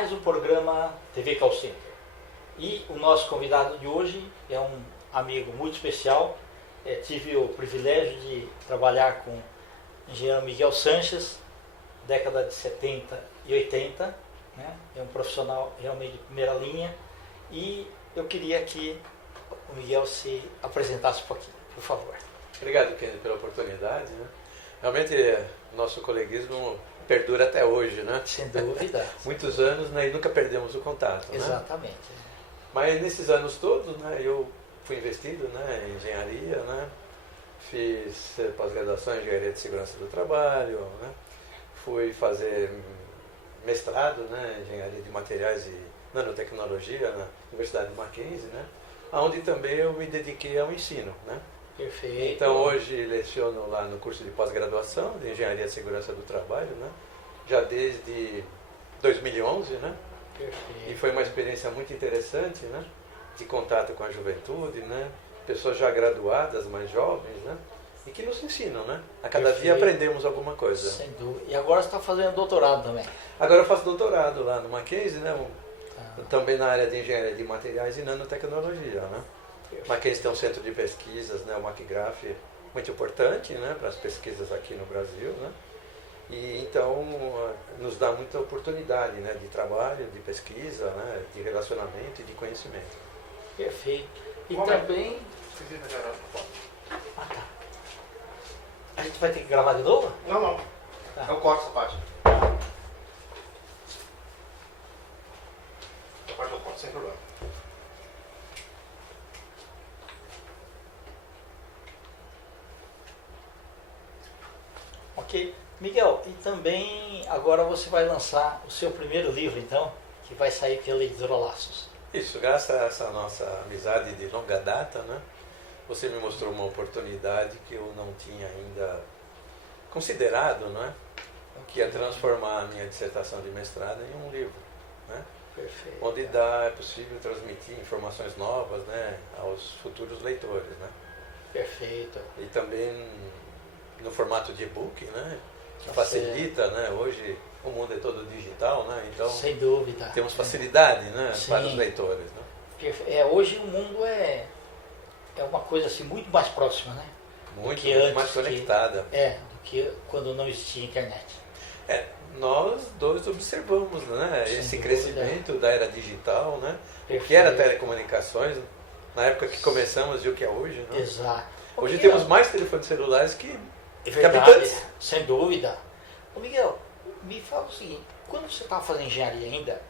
mais um programa TV Call Center. E o nosso convidado de hoje é um amigo muito especial. Tive o privilégio de trabalhar com o engenheiro Miguel Sanches, década de 70 e 80. Né? É um profissional realmente de primeira linha. E eu queria que o Miguel se apresentasse um pouquinho, por favor. Obrigado, Kennedy, pela oportunidade. Né? Realmente, nosso coleguismo perdura até hoje, né? Sem dúvida. Muitos anos, né? E nunca perdemos o contato. Exatamente. Né? Mas nesses anos todos, né? Eu fui investido, né? Em engenharia, né? Fiz pós-graduação em engenharia de segurança do trabalho, né? Fui fazer mestrado, né? Em engenharia de materiais e nanotecnologia na Universidade de Mackenzie, né? Onde também eu me dediquei ao ensino, né? Perfeito. Então hoje leciono lá no curso de pós-graduação de Engenharia de Segurança do Trabalho, né? Já desde 2011, né? Perfeito. E foi uma experiência muito interessante, né? De contato com a juventude, né? Pessoas já graduadas, mais jovens, né? E que nos ensinam, né? A cada dia aprendemos alguma coisa. Sem dúvida. E agora você está fazendo doutorado também? Agora eu faço doutorado lá no Mackenzie, né? Também na área de Engenharia de Materiais e Nanotecnologia, né? Mackenzie tem um centro de pesquisas, né, o MacGraph, muito importante, né, para as pesquisas aqui no Brasil, né? E então nos dá muita oportunidade, né, de trabalho, de pesquisa, né, de relacionamento e de conhecimento. Perfeito. E também... Ah, tá. A gente vai ter que gravar de novo? Não. Tá. Eu corto essa parte. Essa parte eu corto, sem problema. Ok. Miguel, e também agora você vai lançar o seu primeiro livro, então, que vai sair pela Editora Laços. Isso, graças a essa nossa amizade de longa data, né? Você me mostrou uma oportunidade que eu não tinha ainda considerado, não é? Que é transformar a minha dissertação de mestrado em um livro, né? Perfeito. Onde é possível transmitir informações novas, né, aos futuros leitores, né? Perfeito. E também no formato de e-book, né? Que facilita, né? Hoje o mundo é todo digital, né? Então sem dúvida. Temos facilidade, né? Sim. Para os leitores, né? Hoje o mundo é uma coisa assim muito mais próxima, né? Muito antes, mais conectada. Do que quando não existia internet. Nós dois observamos, né? Sem esse dúvida. crescimento da era digital, né? Perfeito. O que era telecomunicações na época que começamos e o que é hoje, né? Exato. Hoje Miguel, temos mais telefones celulares que verdade, habitantes. sem dúvida. Ô Miguel, me fala o seguinte, quando você estava fazendo engenharia ainda,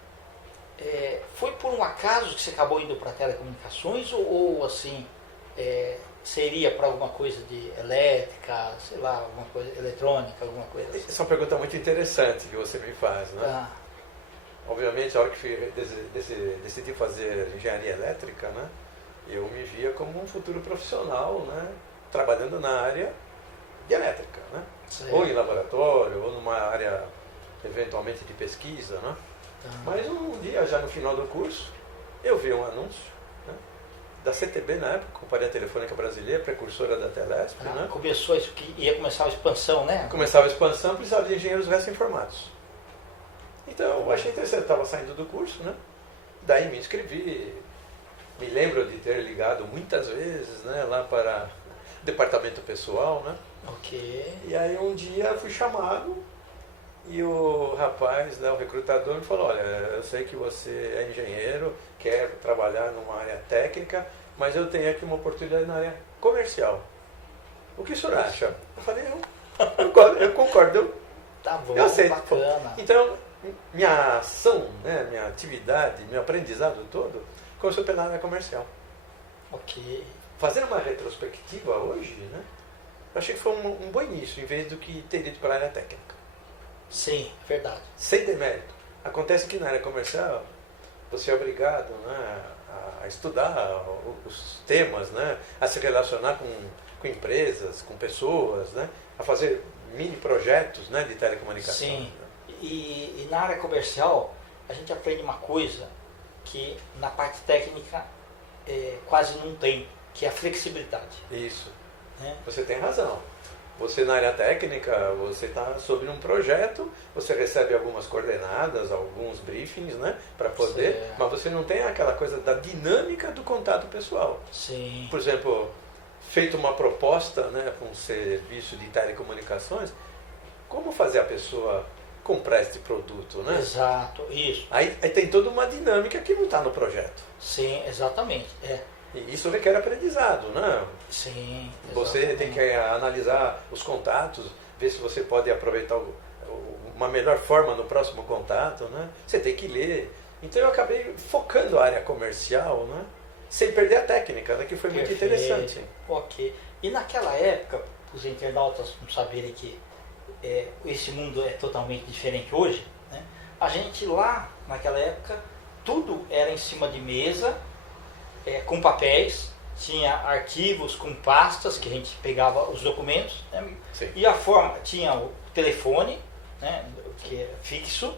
foi por um acaso que você acabou indo para telecomunicações ou assim, seria para alguma coisa de elétrica, sei lá, alguma coisa eletrônica, alguma coisa assim? Essa é uma pergunta muito interessante que você me faz, né? Ah, Obviamente, a hora que decidi fazer engenharia elétrica, né? Eu me via como um futuro profissional, né? Trabalhando na área de elétrica, né? certo. Ou em laboratório, ou numa área eventualmente de pesquisa, né? Ah, Mas um dia, já no final do curso, eu vi um anúncio, né, da CTB na época, Companhia Telefônica Brasileira, precursora da Telesp, né? Começou isso que ia começar a expansão, né? Começava a expansão, precisava de engenheiros recém-formados. Então eu achei interessante, estava saindo do curso, né? Daí me inscrevi. Me lembro de ter ligado muitas vezes, né, lá para o departamento pessoal, né? Ok. E aí um dia fui chamado e o rapaz, né, o recrutador, me falou, olha, eu sei que você é engenheiro, quer trabalhar numa área técnica, mas eu tenho aqui uma oportunidade na área comercial. O que o senhor acha? Eu falei, eu concordo, Tá bom, eu aceito. bacana. Então, minha ação, né, minha atividade, meu aprendizado todo, começou pela área comercial. Ok. Fazendo uma retrospectiva hoje, né, eu achei que foi um bom início, em vez do que ter ido para a área técnica. Sim, verdade. Sem demérito. Acontece que na área comercial, você é obrigado, né, a estudar os temas, né, a se relacionar com empresas, com pessoas, né, a fazer mini projetos, né, de telecomunicação. Sim. E na área comercial, a gente aprende uma coisa que na parte técnica quase não tem, que é a flexibilidade. Isso. Né? Você tem razão. Você na área técnica, você está sobre um projeto, você recebe algumas coordenadas, alguns briefings, né, para poder, Certo. mas você não tem aquela coisa da dinâmica do contato pessoal. Sim. Por exemplo, feito uma proposta, né, para um serviço de telecomunicações, como fazer a pessoa comprar este produto, né? Exato, isso. Aí tem toda uma dinâmica que não está no projeto. Sim, exatamente. E isso requer aprendizado, né? Sim. Você exatamente. tem que analisar os contatos, ver se você pode aproveitar uma melhor forma no próximo contato, né? Você tem que ler. Então eu acabei focando a área comercial, né? Sem perder a técnica, né? Que foi muito Perfeito. interessante. Ok. E naquela época, os internautas não saberem que esse mundo é totalmente diferente hoje, né? A gente lá, naquela época, tudo era em cima de mesa, com papéis, tinha arquivos com pastas que a gente pegava os documentos, né? Sim. E a forma, tinha o telefone, né, que é fixo,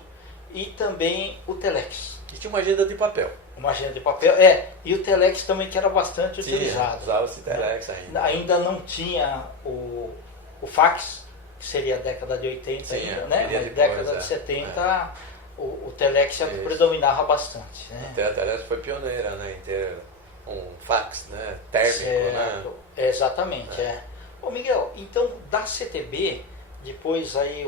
e também o telex. E tinha uma agenda de papel. Uma agenda de papel, e o telex também que era bastante utilizado. Usava-se telex ainda. Ainda não tinha o fax, que seria a década de 80 Sim, ainda, né? viria Mas depois, década de 70 o telex Isso. predominava bastante, né? Até a telex foi pioneira, né, em ter um fax, né, térmico, né? Exatamente, Ô Miguel, então da CTB, depois aí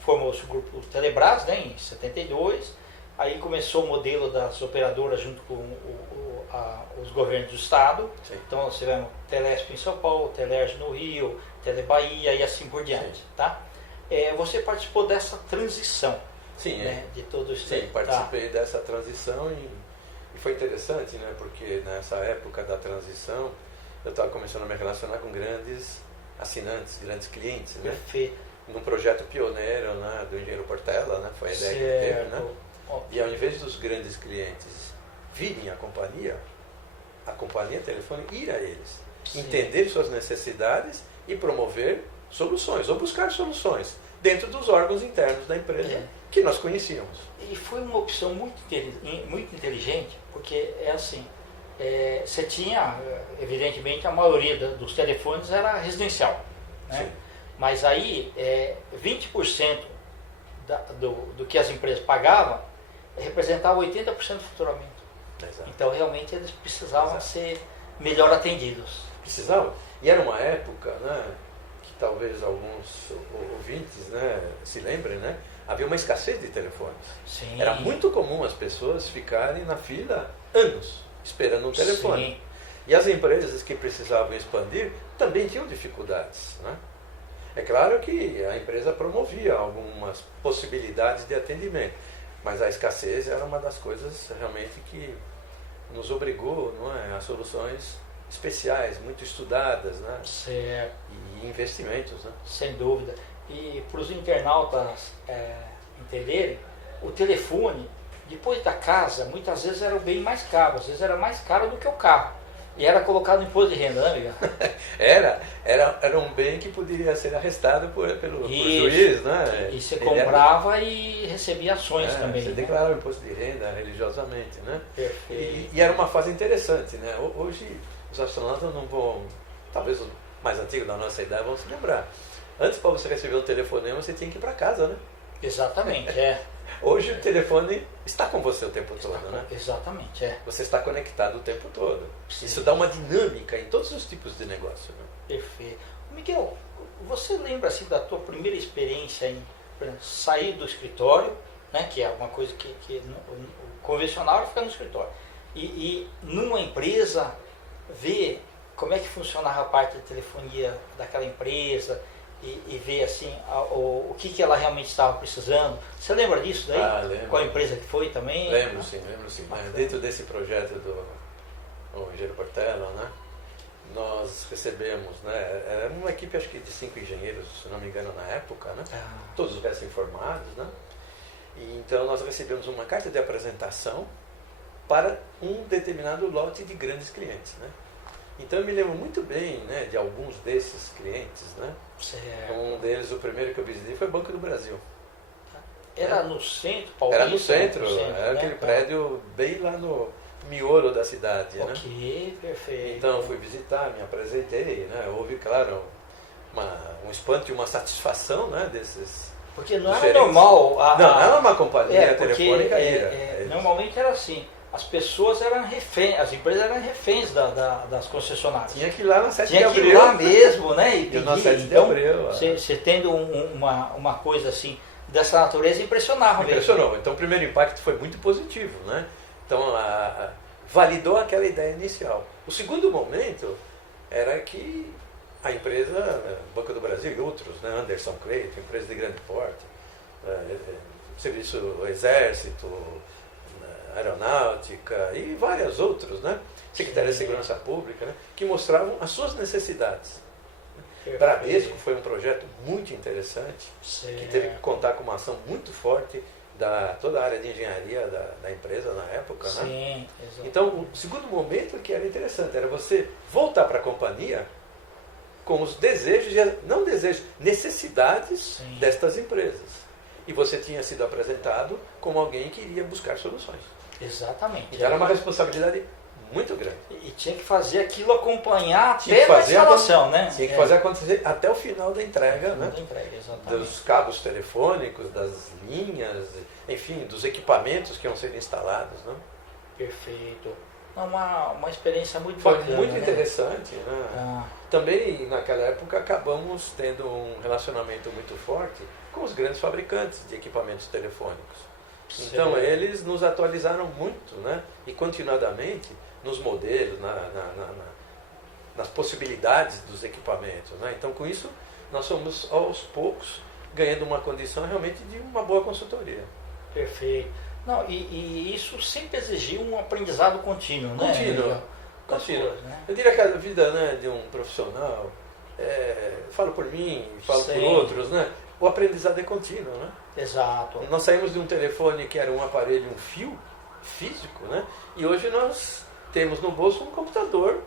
formou-se o grupo Telebrás, né, em 72, aí começou o modelo das operadoras junto com os governos do estado. Sim. Então nós tivemos Telesp em São Paulo, Telerge no Rio, Telebahia e assim por diante, Sim. tá? Você participou dessa transição, Sim, né, de todo isso. Sim, participei dessa transição e foi interessante, né? Porque nessa época da transição eu estava começando a me relacionar com grandes assinantes, grandes clientes, né? Perfeito. Num projeto pioneiro, né, do engenheiro Portela, né? Foi a ideia que ele teve, né? E ao invés dos grandes clientes virem a companhia telefônica ir a eles, Sim. entender suas necessidades e promover soluções, ou buscar soluções dentro dos órgãos internos da empresa que nós conhecíamos. E foi uma opção muito inteligente, porque assim, você tinha, evidentemente, a maioria dos telefones era residencial, né? Sim. Mas aí 20% do que as empresas pagavam representava 80% do faturamento. Exato. Então realmente eles precisavam Exato. ser melhor atendidos. Precisava. E era uma época, né, que talvez alguns ouvintes, né, se lembrem, né, havia uma escassez de telefones. Sim. Era muito comum as pessoas ficarem na fila anos esperando um telefone. Sim. E as empresas que precisavam expandir também tinham dificuldades, né? É claro que a empresa promovia algumas possibilidades de atendimento, mas a escassez era uma das coisas realmente que nos obrigou, não é, a soluções especiais, muito estudadas, né? Certo. E investimentos, né? Sem dúvida. E para os internautas entenderem, o telefone, depois da casa, muitas vezes era o bem mais caro, às vezes era mais caro do que o carro. E era colocado no imposto de renda, né, amiga? Era um bem que poderia ser arrestado pelo juiz, né? E você comprava e recebia ações também. Você né? declarava o imposto de renda religiosamente, né? Perfeito. E era uma fase interessante, né? Hoje os astronautas não vão, talvez os mais antigos da nossa idade vão se lembrar. Antes, para você receber um telefonema, você tinha que ir para casa, né? Exatamente, Hoje o telefone está com você o tempo todo, né? Exatamente, Você está conectado o tempo todo. Isso dá uma dinâmica em todos os tipos de negócio. Né? Perfeito. Miguel, você lembra assim da tua primeira experiência em, por exemplo, sair do escritório, né, que é uma coisa que o convencional é ficar no escritório, e numa empresa ver como é que funcionava a parte de telefonia daquela empresa e ver assim o que ela realmente estava precisando. Você lembra disso daí? Lembro. Qual empresa que foi também? Lembro sim. Dentro desse projeto do engenheiro Portela, né, nós recebemos, né, era uma equipe acho que de 5 engenheiros, se não me engano, na época, né, todos recém-formados, né, e então nós recebemos uma carta de apresentação para um determinado lote de grandes clientes, né. Então eu me lembro muito bem, né, de alguns desses clientes, né. Certo. Um deles, o primeiro que eu visitei foi o Banco do Brasil. Era no centro, Paulista? Era no centro, era né? aquele prédio bem lá no miolo da cidade, né. Ok, perfeito. Então eu fui visitar, me apresentei, né, houve, claro, um espanto e uma satisfação, né, desses... Porque não dos era gerentes. normal. Não era uma companhia porque, telefônica ir. normalmente era assim. As pessoas eram reféns, as empresas eram reféns das concessionárias. Tinha que ir lá na 7 de Tinha que abril. ir lá mesmo, né? E E na pedir. 7 de Então, abril. você tendo uma coisa assim, dessa natureza, impressionava Impressionou. mesmo. Então o primeiro impacto foi muito positivo, né? Então validou aquela ideia inicial. O segundo momento era que a empresa, Banco do Brasil e outros, né? Anderson Creighton, empresa de grande porte, Serviço Exército, Aeronáutica e várias outras, né? Secretaria de Segurança Pública, né? Que mostravam as suas necessidades. Bradesco foi um projeto muito interessante, que teve que contar com uma ação muito forte da toda a área de engenharia da empresa na época. Sim, né? exatamente. Então, o segundo momento que era interessante era você voltar para a companhia com os desejos, não desejos, necessidades Sim. destas empresas. E você tinha sido apresentado como alguém que iria buscar soluções. Exatamente. Então era uma responsabilidade muito grande. E tinha que fazer aquilo acompanhar Tinha até que a fazer instalação, né? Tinha que fazer acontecer até o final da entrega, né? Da entrega, exatamente. Dos cabos telefônicos, das linhas, enfim, dos equipamentos que iam ser instalados. Né? Perfeito. Uma experiência muito Foi bacana. muito né? interessante. Né? Ah, Também, naquela época, acabamos tendo um relacionamento muito forte com os grandes fabricantes de equipamentos telefônicos. Então, certo. eles nos atualizaram muito, né? E continuadamente, nos modelos, nas possibilidades dos equipamentos. Né? Então, com isso, nós fomos, aos poucos, ganhando uma condição realmente de uma boa consultoria. Perfeito. Não, e isso sempre exigiu um aprendizado contínuo, né? Contínuo. Coisas, né? Eu diria que a vida, né, de um profissional, falo por mim, falo por Sim. outros, né? O aprendizado é contínuo, né? Exato. Nós saímos de um telefone que era um aparelho, um fio físico, né? E hoje nós temos no bolso um computador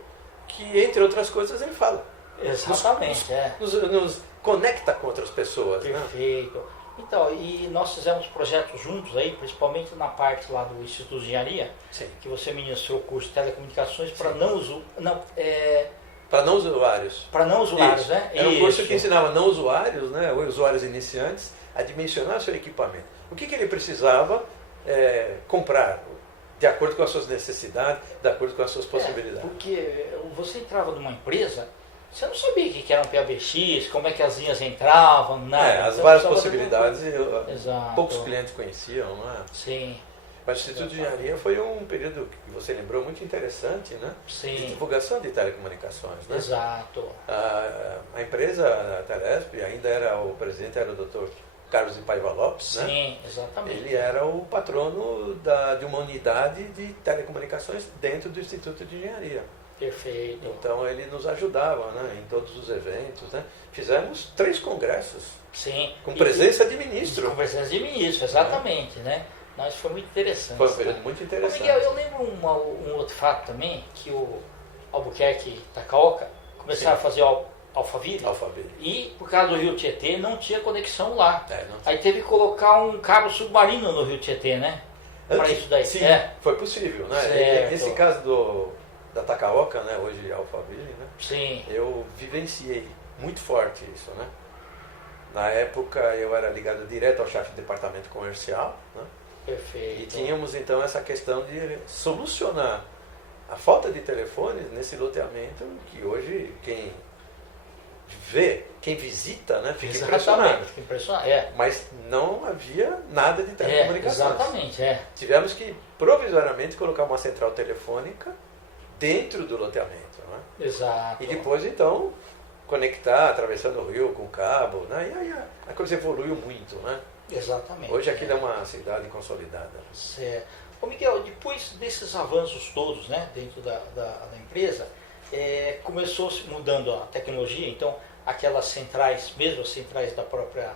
que, entre outras coisas, ele fala. Exatamente, Nos conecta com outras pessoas, né? Perfeito. Então, e nós fizemos projetos juntos aí, principalmente na parte lá do Instituto de Engenharia, Sim. que você ministrou o curso de telecomunicações para Sim. para não usuários. para não usuários, Isso. né? Era um curso Isso. que ensinava não usuários, né, ou usuários iniciantes, a dimensionar seu equipamento. O que ele precisava comprar, de acordo com as suas necessidades, de acordo com as suas possibilidades. Porque você entrava numa empresa, você não sabia o que era um PABX, como é que as linhas entravam, nada. As Então, várias precisava possibilidades, Exato. poucos clientes conheciam. Né? Sim, Mas o Instituto de Engenharia foi um período que você lembrou muito interessante, né? De sim, divulgação de telecomunicações. Né? exato. A empresa, a Telesp, ainda era o presidente, era o Dr. Carlos de Paiva Lopes, né? Sim, exatamente. Ele era o patrono de uma unidade de telecomunicações dentro do Instituto de Engenharia. Perfeito. Então ele nos ajudava, né, em todos os eventos. Né? Fizemos 3 congressos Sim. com presença de ministro. Com presença de ministro, exatamente, né? Mas foi muito interessante. Foi um período né? muito Ô, interessante. Miguel, eu lembro um outro fato também, que o Albuquerque e Itacaoca começaram Sim. a fazer o Alphaville. Alphaville. E por causa do Rio Tietê não tinha conexão lá. Não. Aí teve que colocar um cabo submarino no Rio Tietê, né? Para isso daí. Sim, É. foi possível. Né? Certo. Esse caso da Itacaoca, né, hoje Alphaville, né, Sim. eu vivenciei muito forte isso. Né? Na época eu era ligado direto ao chefe de departamento comercial, né? Perfeito. E tínhamos então essa questão de solucionar a falta de telefones nesse loteamento que hoje quem vê, quem visita, né, fica impressionado. Fica impressionado. É. Mas não havia nada de telecomunicações. Exatamente, Tivemos que provisoriamente colocar uma central telefônica dentro do loteamento. Né? Exato. E depois então conectar, atravessando o rio com cabo. Né? E aí a coisa evoluiu muito. Né? Exatamente. Hoje aquilo é uma cidade consolidada. Certo. Ô Miguel, depois desses avanços todos, né, dentro da empresa, começou se mudando a tecnologia, então aquelas centrais, mesmo as centrais da própria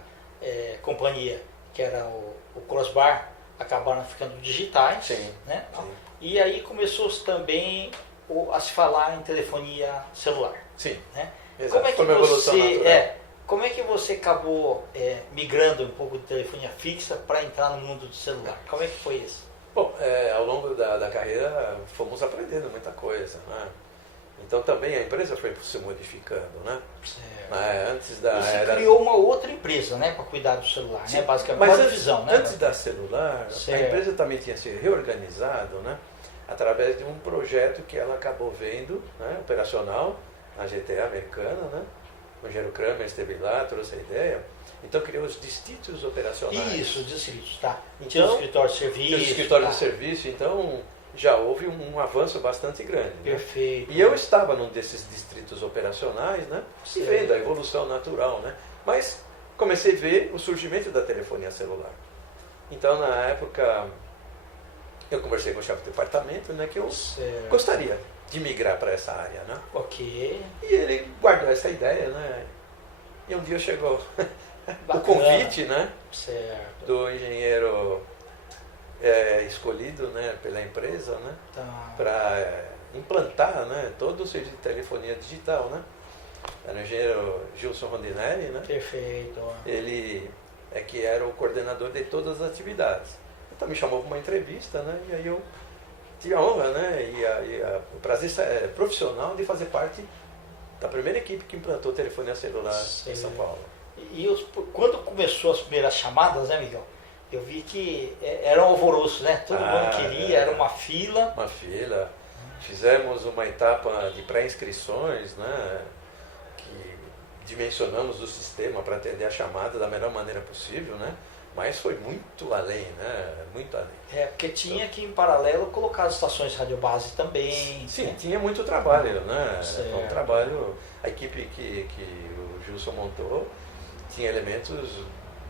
companhia, que era o crossbar, acabaram ficando digitais. Sim, né? sim. E aí começou também a se falar em telefonia celular. Sim, né? exato. Como é que Foi uma evolução natural. Como é que você acabou migrando um pouco de telefonia fixa para entrar no mundo do celular? Como é que foi isso? Bom, ao longo da carreira fomos aprendendo muita coisa. Né? Então também a empresa foi se modificando, né? Certo. Antes da Você era... criou uma outra empresa, né, para cuidar do celular, Sim, né? Basicamente, mas uma antes, divisão, né? antes da celular, Certo. a empresa também tinha se reorganizado, né? Através de um projeto que ela acabou vendo, né? Operacional, na GTA americana, né? O engenheiro Kramer esteve lá, trouxe a ideia. Então criou os distritos operacionais. Isso, distritos, tá. Então, Tinha o escritório de serviço. Tinha o escritório tá. de serviço, então já houve um avanço bastante grande. Né? Perfeito. E eu estava num desses distritos operacionais, né? E Certo. vendo a evolução natural, né? Mas comecei a ver o surgimento da telefonia celular. Então, na época, eu conversei com o chefe do departamento, né? Que eu Certo. gostaria de migrar para essa área, né? Ok. E ele guardou essa ideia, né? E um dia chegou o Bacana. convite, né? Certo. Do engenheiro escolhido, né? Pela empresa, né? Tá. Para implantar, né? Todo o serviço de telefonia digital, né? Era o engenheiro Gilson Rondinelli, né? Perfeito. Ele é que era o coordenador de todas as atividades. Então me chamou para uma entrevista, né? E aí eu tive a honra, né? O prazer profissional de fazer parte da primeira equipe que implantou telefonia celular em São Paulo. Quando começou as primeiras chamadas, né, Miguel? Eu vi que era um alvoroço, né? Todo mundo queria, era uma fila. Uma fila. Fizemos uma etapa de pré-inscrições, né? Que dimensionamos o sistema para atender a chamada da melhor maneira possível, né? Mas foi muito além, né? Muito além. Porque tinha que, em paralelo, colocar as estações de radiobase também. Sim, né? tinha muito trabalho, né? Certo. Foi um trabalho, a equipe que o Gilson montou tinha elementos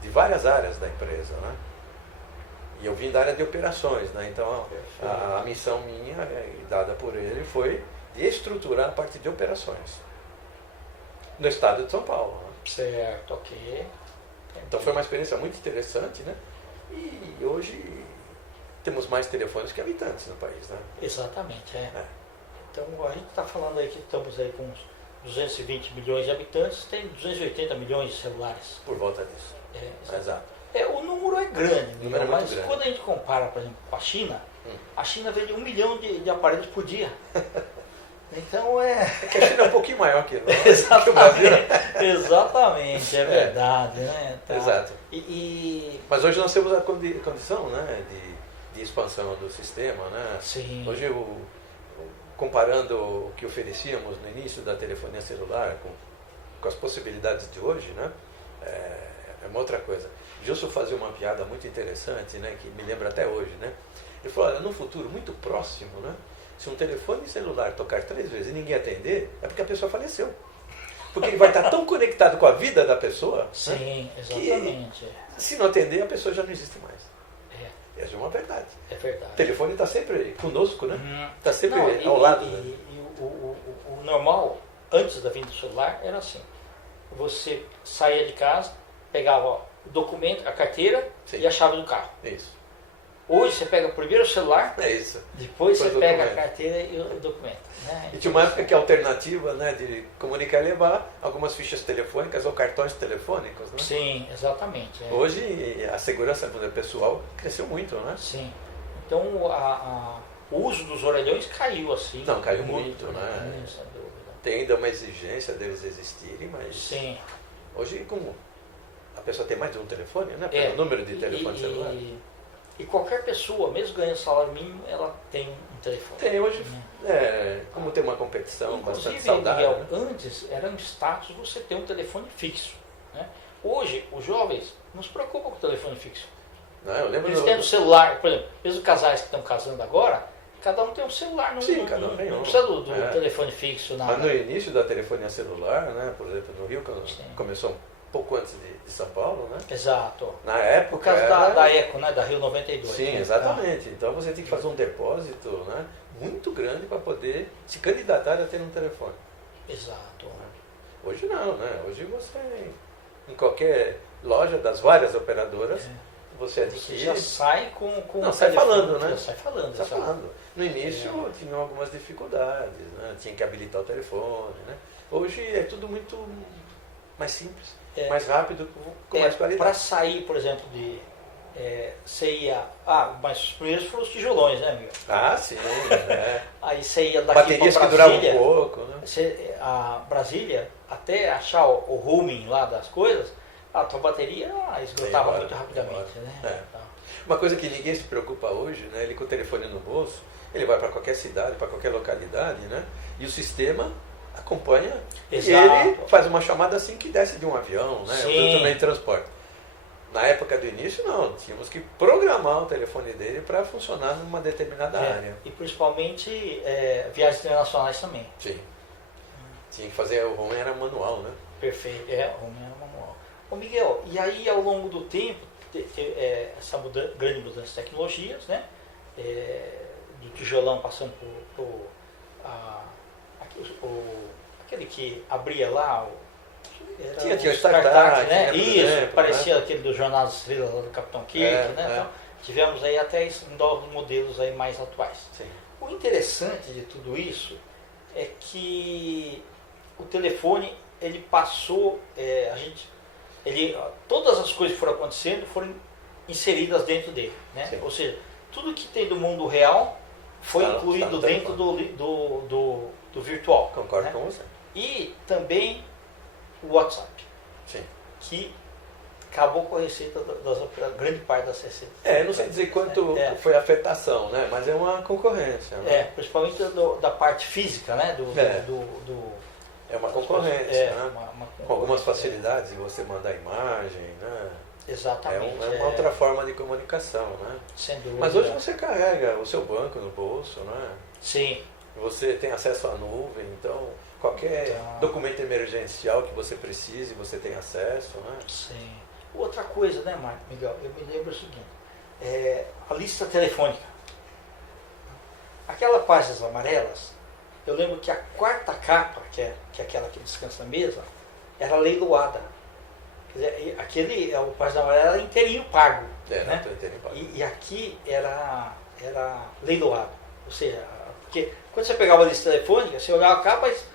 de várias áreas da empresa, né? E eu vim da área de operações, né? Então a missão minha, dada por ele, foi de estruturar a parte de operações no estado de São Paulo. Né? Certo, ok. Então foi uma experiência muito interessante, né? E hoje temos mais telefones que habitantes no país, né? Exatamente, Então a gente está falando aí que estamos aí com uns 220 milhões de habitantes, tem 280 milhões de celulares. Por volta disso. Exato. O número é grande, O número é muito mas grande. quando a gente compara, por exemplo, com a China vende 1 milhão de aparelhos por dia. Então É que a China é um pouquinho maior que nós, que o Brasil. Exatamente, é verdade, né? Tá. Exato. Mas hoje nós temos a condição, né, de expansão do sistema, né? Sim. Hoje, comparando o que oferecíamos no início da telefonia celular com as possibilidades de hoje, né, é uma outra coisa. Gilson fazia uma piada muito interessante, né, que me lembra até hoje, né? Ele falou, olha, num futuro muito próximo, né, se um telefone celular tocar 3 vezes e ninguém atender, é porque a pessoa faleceu. Porque ele vai estar tão conectado com a vida da pessoa, Sim, né, exatamente. que se não atender, a pessoa já não existe mais. Essa é uma verdade. É verdade. O telefone está sempre conosco, né? Está sempre Não, ao lado. Né? E o normal, antes da vinda do celular, era assim. Você saía de casa, pegava o documento, a carteira Sim. e a chave do carro. Isso. Hoje você pega primeiro o celular, É isso. depois Depois você o pega a documento. carteira e o documento. Né? E tinha uma época que a alternativa, né, de comunicar e levar algumas fichas telefônicas ou cartões telefônicos, né? Sim, exatamente. Hoje a segurança pessoal cresceu muito, né? Sim. Então o uso dos orelhões caiu assim. Não, caiu muito, né? Sem dúvida. Tem ainda uma exigência deles existirem, mas Sim. hoje como a pessoa tem mais de um telefone, né? Pelo número de telefone celular. E qualquer pessoa, mesmo ganhando salário mínimo, ela tem um telefone. Tem hoje, como tem uma competição bastante Inclusive, saudável. Miguel, antes era um status você ter um telefone fixo. Né? Hoje, os jovens não se preocupam com o telefone fixo. Não, eu lembro Eles têm o celular, por exemplo, mesmo casais que estão casando agora, cada um tem um celular, não, Sim, cada um tem não um. precisa do telefone fixo, nada. Mas no início da telefonia celular, né, por exemplo, no Rio, quando começou um pouco antes de São Paulo, né? Exato. Na época. Por causa da ECO, né, da Rio 92. Sim, né? exatamente. Então você tem que fazer um depósito, né, muito grande para poder se candidatar a ter um telefone. Exato. Hoje não, né? Hoje você, em qualquer loja das várias operadoras, você adquire. Você já sai com Não, o sai telefone, falando, né? Já sai falando. Está exato. falando. No início tinha algumas dificuldades, né? Tinha que habilitar o telefone, né? Hoje é tudo muito mais simples, mais rápido, com mais Para qualidade. sair, por exemplo, você ia... mas os primeiros foram os tijolões, né, Miguel? Ah, sim. Aí você ia daqui Baterias para que duravam Brasília, um pouco, né? a Brasília, até achar o roaming lá das coisas, a tua bateria esgotava muito rapidamente, né? Uma coisa que ninguém se preocupa hoje, né? Ele com o telefone no bolso, ele vai para qualquer cidade, para qualquer localidade, né? E o sistema acompanha. Exato. E ele faz uma chamada assim que desce de um avião, né? Sim. Também transporte. Na época do início, não. Tínhamos que programar o telefone dele para funcionar numa determinada área. E principalmente viagens internacionais também. Sim. Tinha que fazer, o roaming era manual, né? Perfeito, o roaming era manual. Ô Miguel, e aí ao longo do tempo, essa grande mudança de tecnologias, né? Do tijolão passando por aquele que abria lá, tinha o StarTAC, né? Isso, Isso, parecia aquele do Jornal das Estrelas lá do Capitão Kirk, né? Então, tivemos aí até novos modelos aí mais atuais. Sim. O interessante de tudo isso é que o telefone, ele passou, todas as coisas que foram acontecendo foram inseridas dentro dele, né? Sim. Ou seja, tudo que tem do mundo real foi incluído dentro do virtual. Concordo, né? com você. E também o WhatsApp, Sim. que acabou com a receita da grande parte das receitas. Não sei dizer quanto foi a afetação, né? Mas é uma concorrência. Né? Principalmente da parte física, né? É uma concorrência, né? Uma com algumas facilidades de você mandar imagem, né? Exatamente. É uma outra forma de comunicação, né? Sem dúvida. Mas hoje você carrega o seu banco no bolso, né? Sim. Você tem acesso à nuvem, então qualquer documento emergencial que você precise, você tem acesso, né? Sim. Outra coisa, né, Miguel? Eu me lembro o seguinte, a lista telefônica. Aquela páginas amarelas, eu lembro que a quarta capa, que é aquela que descansa na mesa, era leiloada. Quer dizer, o página amarela era inteirinho pago. Né? Inteirinho pago. E aqui era leiloado. Ou seja, porque quando você pegava a lista telefônica, você olhava a capa, mas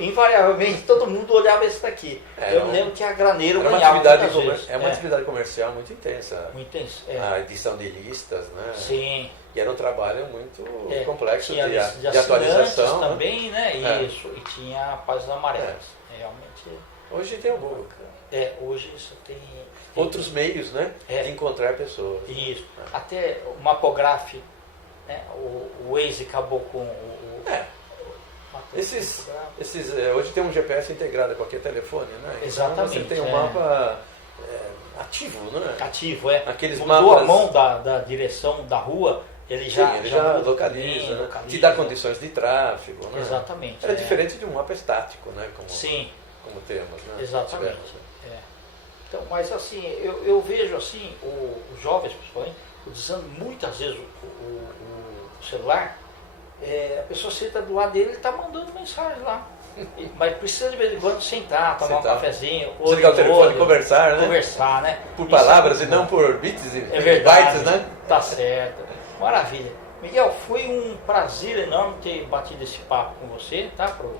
invariavelmente todo mundo olhava esse daqui. Eu me lembro que a Graneiro ganhava muitas vezes. É uma atividade comercial muito intensa. Muito intensa. A edição de listas, né? Sim. E era um trabalho muito complexo tinha de atualização. Também, né? Isso. E tinha páginas amarelas. Realmente. Hoje tem o Google. Hoje isso tem outros meios, né? De encontrar pessoas. Isso. Até o Mapograph, né? O Waze acabou com hoje tem um GPS integrado a qualquer telefone, né? Exatamente. Então você tem um mapa ativo, né? Ativo, Aqueles mudou mapas... a mão da direção da rua, ele já localiza, né? Te dá condições de tráfego, né? Exatamente. Era diferente de um mapa estático, né? Como temos, né? Exatamente. Então, mas assim, eu vejo assim, os jovens, principalmente, utilizando muitas vezes o celular, a pessoa senta do lado dele e está mandando mensagem lá. Mas precisa de vez em quando sentar, tomar um cafezinho. Ligar o telefone e conversar, né? Conversar, né? Por palavras e não por bits e bytes, né? Tá certo. Maravilha. Miguel, foi um prazer enorme ter batido esse papo com você, tá? Pro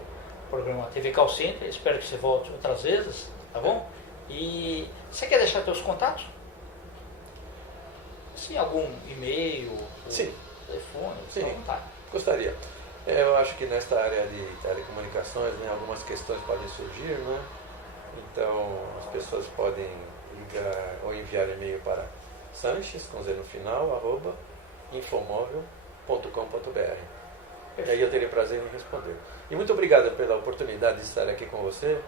programa TV Call Center. Espero que você volte outras vezes, tá bom? E você quer deixar seus contatos? Sim, algum e-mail, telefone, sim, à vontade. Gostaria. Eu acho que nesta área de telecomunicações, né, algumas questões podem surgir, né? Então as pessoas podem ligar ou enviar e-mail para Sanches, com Z no final, @infomóvel.com.br. E aí eu terei prazer em responder. E muito obrigado pela oportunidade de estar aqui com você,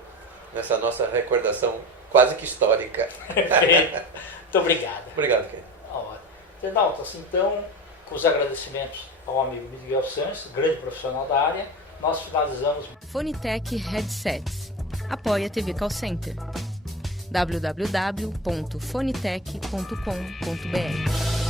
nessa nossa recordação quase que histórica. Muito obrigado. Obrigado, Ken. Internautas, então, com os agradecimentos ao amigo Miguel Sanches, grande profissional da área, nós finalizamos Fonitec Headsets. Apoia a TV Call Center. www.fonitec.com.br